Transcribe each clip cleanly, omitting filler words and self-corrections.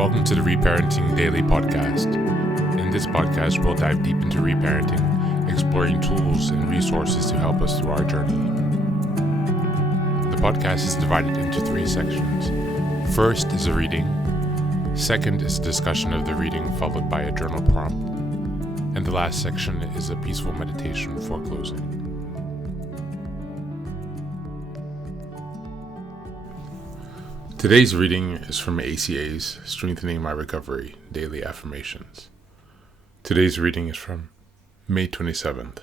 Welcome to the Reparenting Daily podcast. In this podcast, we'll dive deep into reparenting, exploring tools and resources to help us through our journey. The podcast is divided into 3 sections. First is a reading. Second is a discussion of the reading, followed by a journal prompt. And the last section is a peaceful meditation for closing. Today's reading is from ACA's Strengthening My Recovery Daily Affirmations. Today's reading is from May 27th.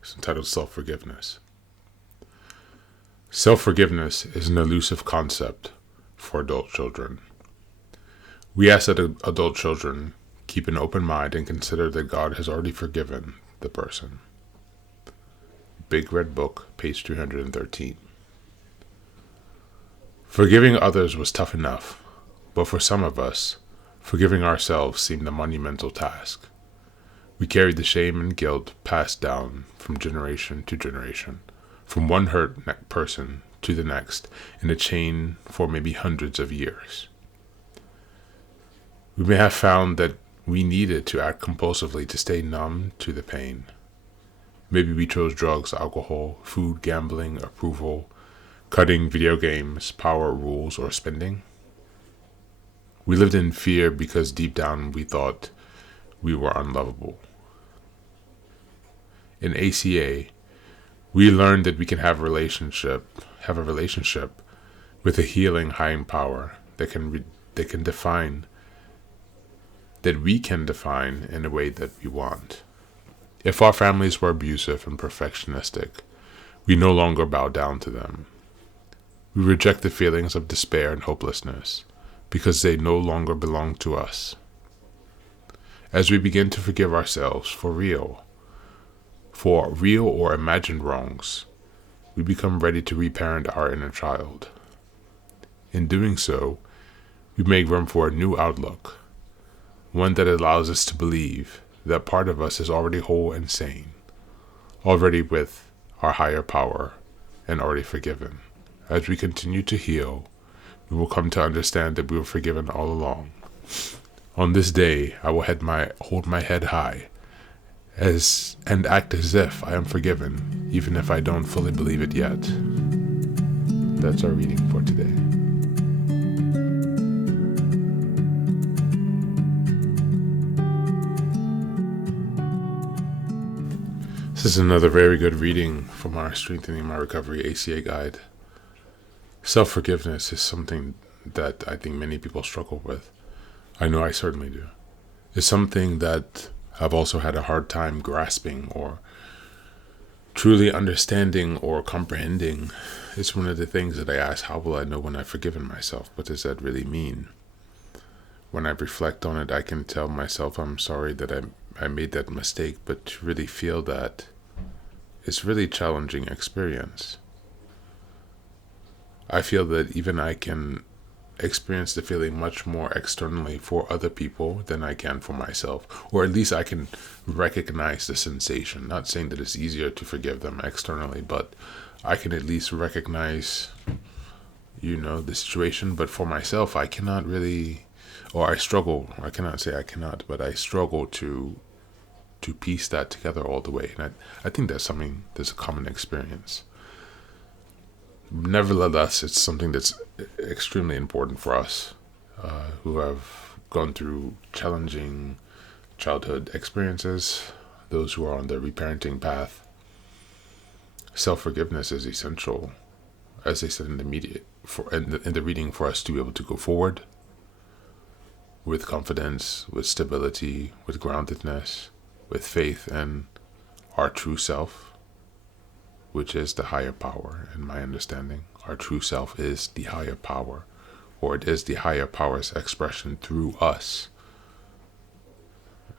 It's entitled Self-Forgiveness. Self-forgiveness is an elusive concept for adult children. We ask that adult children keep an open mind and consider that God has already forgiven the person. Big Red Book, page 313. Forgiving others was tough enough, but for some of us, forgiving ourselves seemed a monumental task. We carried the shame and guilt passed down from generation to generation, from one hurt person to the next, in a chain for maybe hundreds of years. We may have found that we needed to act compulsively to stay numb to the pain. Maybe we chose drugs, alcohol, food, gambling, approval, cutting, video games, power, rules, or spending. We lived in fear because deep down we thought we were unlovable. In ACA, we learned that we can have a relationship with a healing higher power that we can define in a way that we want. If our families were abusive and perfectionistic, we no longer bow down to them. We reject the feelings of despair and hopelessness because they no longer belong to us. As we begin to forgive ourselves for real or imagined wrongs, we become ready to reparent our inner child. In doing so, we make room for a new outlook, one that allows us to believe that part of us is already whole and sane, already with our higher power, and already forgiven. As we continue to heal, we will come to understand that we were forgiven all along. On this day, I will hold my head high and act as if I am forgiven, even if I don't fully believe it yet. That's our reading for today. This is another very good reading from our Strengthening My Recovery ACA guide. Self-forgiveness is something that I think many people struggle with. I know I certainly do. It's something that I've also had a hard time grasping or truly understanding or comprehending. It's one of the things that I ask, how will I know when I've forgiven myself? What does that really mean? When I reflect on it, I can tell myself I'm sorry that I made that mistake, but to really feel that, it's really challenging experience. I feel that even I can experience the feeling much more externally for other people than I can for myself. Or at least I can recognize the sensation. Not saying that it's easier to forgive them externally, but I can at least recognize, the situation. But for myself, I cannot really, or I struggle. I cannot say I cannot, but I struggle to piece that together all the way. And I think that's a common experience. Nevertheless, it's something that's extremely important for us who have gone through challenging childhood experiences, those who are on the reparenting path. Self-forgiveness is essential, as they said in the reading, for us to be able to go forward with confidence, with stability, with groundedness, with faith in our true self, which is the higher power. In my understanding, our true self is the higher power, or it is the higher power's expression through us.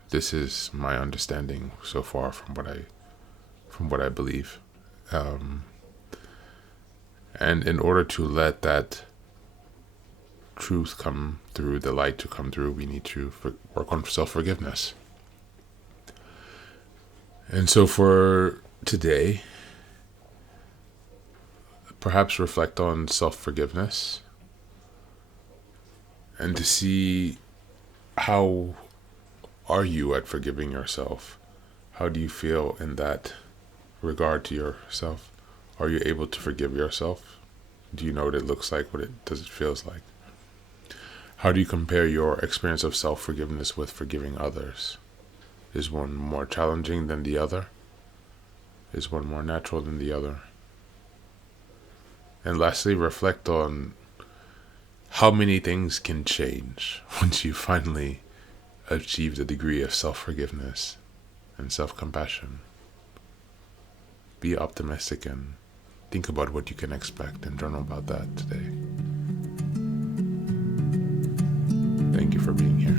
This is my understanding so far from what I believe. And in order to let that truth come through, the light to come through, we need to work on self-forgiveness. And so for today, perhaps reflect on self-forgiveness and to see how are you at forgiving yourself. How do you feel in that regard to yourself? Are you able to forgive yourself? Do you know what it looks like? What it does it feels like? How do you compare your experience of self-forgiveness with forgiving others? Is one more challenging than the other? Is one more natural than the other? And lastly, reflect on how many things can change once you finally achieve the degree of self-forgiveness and self-compassion. Be optimistic and think about what you can expect and journal about that today. Thank you for being here.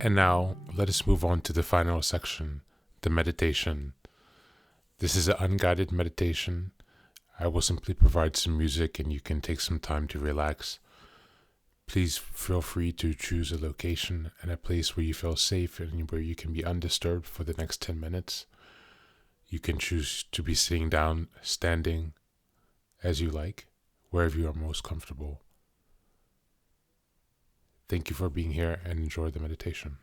And now, let us move on to the final section, the meditation. This is an unguided meditation. I will simply provide some music and you can take some time to relax. Please feel free to choose a location and a place where you feel safe and where you can be undisturbed for the next 10 minutes. You can choose to be sitting down, standing, as you like, wherever you are most comfortable. Thank you for being here and enjoy the meditation.